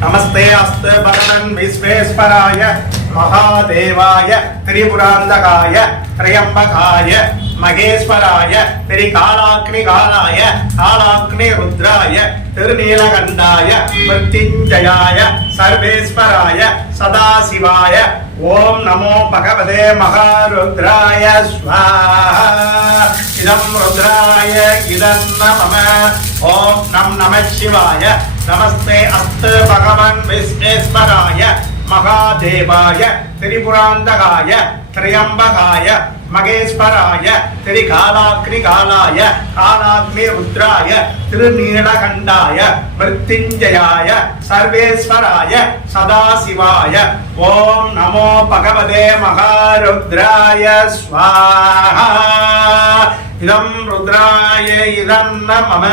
நமஸ்தே அஸ்த பகவன் விஸ்வேஸ்வராய மகாதேவாய திரிபுராந்தகாய திரியம்பகாய மகேஸ்வராய திரி காலாக்னி காலாய காலாக்னி ருத்ராய திருநீலகண்டாய மிருத்யுஞ்சயாய சர்வேஸ்வராய சதாசிவாய ஓம் நமோ பகவதே மகாருத்ராய இதம் ருத்ராய இதம் நம ஓம் நம் நம சிவாய நமஸ்தே அஸ்து பகவன் விஸ்வேஸ்வராய மகாதேவாய திரிபுராந்தகாய திரியம்பகாய மகேஸ்வராய திரிகாலாக்னி காலாய காலாக்னி ருத்ராய திருநீலகண்டாய மிருத்யுஞ்சயாய சர்வேஸ்வராய சதாசிவாய. ஓம் நமோ பகவதே மகாருத்ராய ஸ்வாஹா. இதம் ருத்ராய இதம் நம.